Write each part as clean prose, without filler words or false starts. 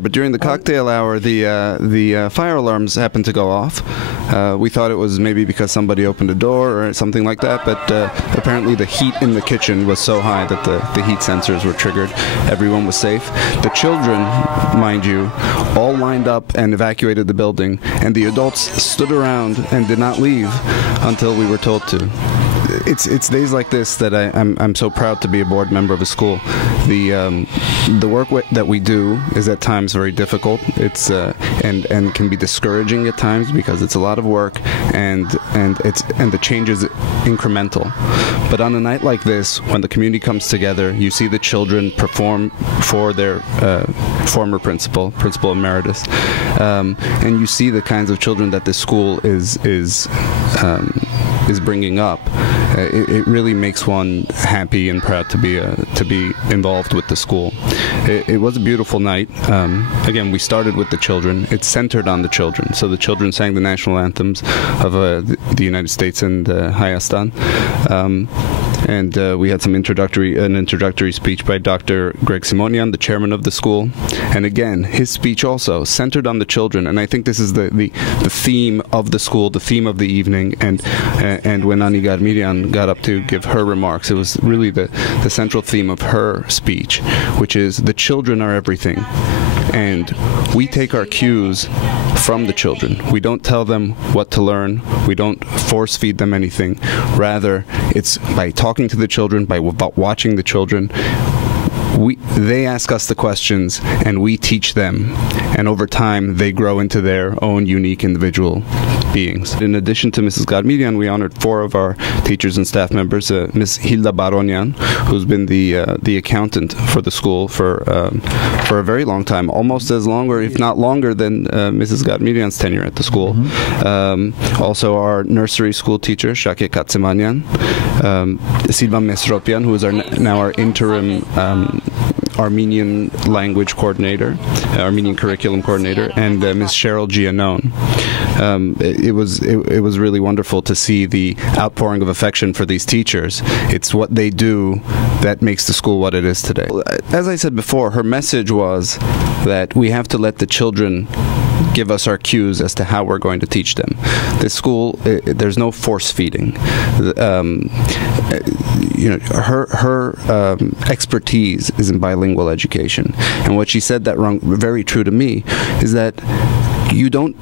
But during the cocktail hour, the fire alarms happened to go off. We thought it was maybe because somebody opened a door or something like that, but apparently the heat in the kitchen was so high that the heat sensors were triggered. Everyone was safe. The children, mind you, all lined up and evacuated the building, and the adults stood around and did not leave until we were told to. It's days like this that I'm so proud to be a board member of a school. The work that we do is at times very difficult. It's and can be discouraging at times because it's a lot of work and the change is incremental. But on a night like this, when the community comes together, you see the children perform for their former principal emeritus, and you see the kinds of children that this school is bringing up. It really makes one happy and proud to be involved with the school. It was a beautiful night. Again, we started with the children. It's centered on the children. So the children sang the national anthems of the United States and Hayastan. And we had an introductory speech by Dr. Greg Simonian, the chairman of the school. And again, his speech also centered on the children. And I think this is the theme of the school, the theme of the evening. And when Anahid Garmiryan got up to give her remarks, it was really the central theme of her speech, which is the children are everything. And we take our cues from the children. We don't tell them what to learn. We don't force feed them anything. Rather, it's by talking to the children, by watching the children. They ask us the questions, and we teach them. And over time, they grow into their own unique individual beings. In addition to Mrs. Garmiryan, we honored 4 of our teachers and staff members. Ms. Hilda Baronian, who's been the accountant for the school for a very long time, almost as long, or if not longer, than Mrs. Garmiryan's tenure at the school. Also, our nursery school teacher, Shake Katsemanyan, Silva Mesropian, who is now our interim Armenian language coordinator, Armenian curriculum coordinator, and Ms. Cheryl Giannone. It was really wonderful to see the outpouring of affection for these teachers. It's what they do that makes the school what it is today. As I said before, her message was that we have to let the children give us our cues as to how we're going to teach them. This school, there's no force feeding. Her expertise is in bilingual education, and what she said that rang very true to me is that you don't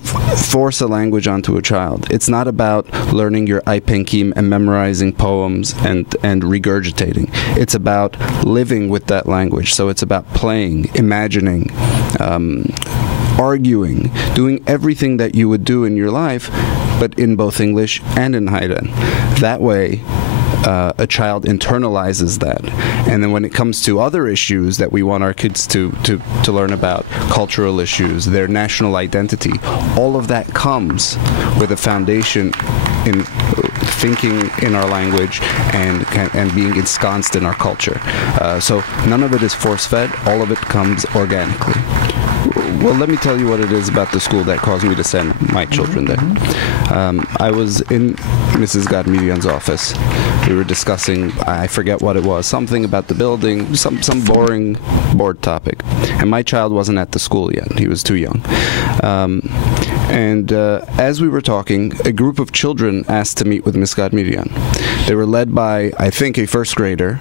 force a language onto a child. It's not about learning your Ipenkim and memorizing poems and regurgitating. It's about living with that language. So it's about playing, imagining, arguing, doing everything that you would do in your life, but in both English and in Haida. That way, a child internalizes that. And then when it comes to other issues that we want our kids to learn about, cultural issues, their national identity, all of that comes with a foundation in thinking in our language and being ensconced in our culture. So none of it is force-fed, all of it comes organically. Well, let me tell you what it is about the school that caused me to send my children there. I was in Mrs. Garmiryan's office. We were discussing, I forget what it was, something about the building, some boring board topic. And my child wasn't at the school yet. He was too young. As we were talking, a group of children asked to meet with Ms. Garmiryan. They were led by, I think, a first grader,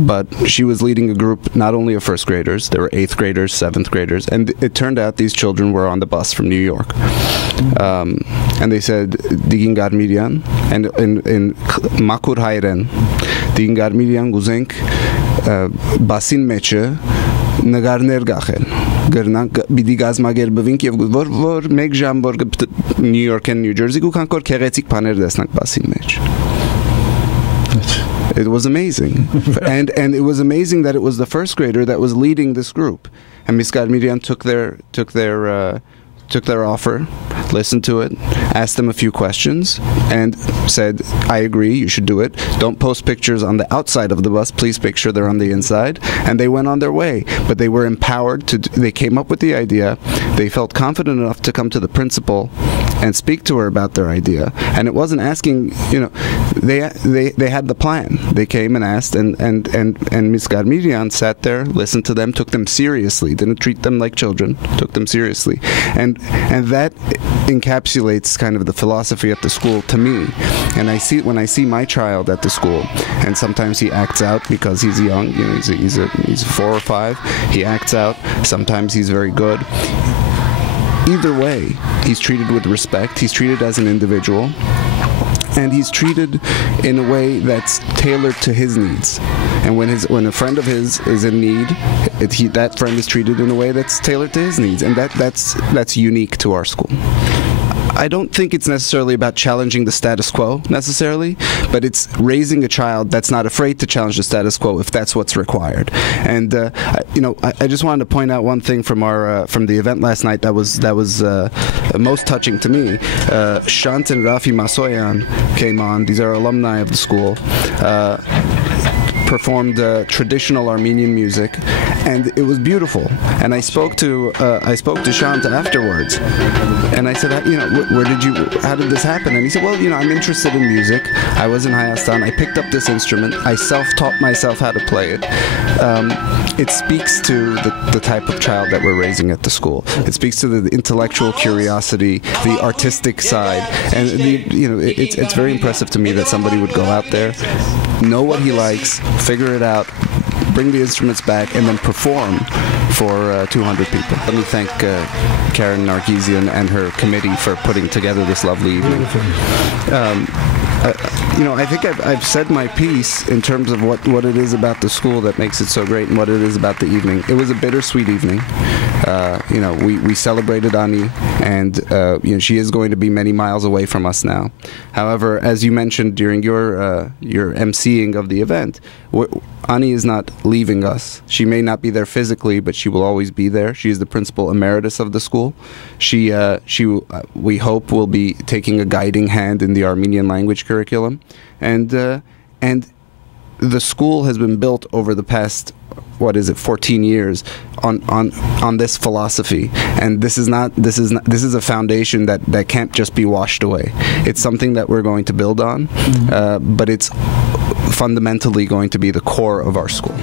but she was leading a group not only of first graders, there were 8th graders, 7th graders, and it turned out these children were on the bus from New York. And they said, Digin Garmiryan, and in Makur Hayren, Digin Garmiryan Guzenk, Basin Meche, նկարներ գախել գրնանք պիտի գազմագերբվենք եւ որ մեկ ժամ որ New York and New Jersey գուքանք որ քեղեցիկ բաներ տեսնանք բասին մեջ. It was amazing. and it was amazing that it was the first grader that was leading this group, and Ms. Garmiryan took their offer, listened to it, asked them a few questions, and said, I agree, you should do it. Don't post pictures on the outside of the bus. Please make sure they're on the inside. And they went on their way. But they were empowered they came up with the idea. They felt confident enough to come to the principal and speak to her about their idea. And it wasn't asking, they had the plan. They came and asked, and Ms. Garmiryan sat there, listened to them, took them seriously, didn't treat them like children, took them seriously, and that encapsulates kind of the philosophy at the school to me. And I see when I see my child at the school, and sometimes he acts out because he's young. You know, he's 4 or 5. He acts out. Sometimes he's very good. Either way, he's treated with respect. He's treated as an individual. And he's treated in a way that's tailored to his needs. And when a friend of his is in need, that friend is treated in a way that's tailored to his needs. And that's unique to our school. I don't think it's necessarily about challenging the status quo necessarily, but it's raising a child that's not afraid to challenge the status quo if that's what's required. And I just wanted to point out one thing from the event last night that was most touching to me. Shant and Rafi Masoyan came on. These are alumni of the school. Performed traditional Armenian music, and it was beautiful. And I spoke to Shant afterwards, and I said, how did this happen? And he said, well, I'm interested in music. I was in Hayastan. I picked up this instrument. I self-taught myself how to play it. It speaks to the type of child that we're raising at the school. It speaks to the intellectual curiosity, the artistic side, and it's very impressive to me that somebody would go out there, know what he likes, figure it out, bring the instruments back, and then perform for 200 people. Let me thank Karen Nargisian and her committee for putting together this lovely evening. I think I've said my piece in terms of what it is about the school that makes it so great and what it is about the evening. It was a bittersweet evening. We celebrated Ani, and she is going to be many miles away from us now. However, as you mentioned during your emceeing of the event, Ani is not leaving us. She may not be there physically, but she will always be there. She is the principal emeritus of the school. She we hope will be taking a guiding hand in the Armenian language curriculum, and the school has been built over the past 14 years on this philosophy, and this is a foundation that can't just be washed away. It's something that we're going to build on, but it's fundamentally going to be the core of our school.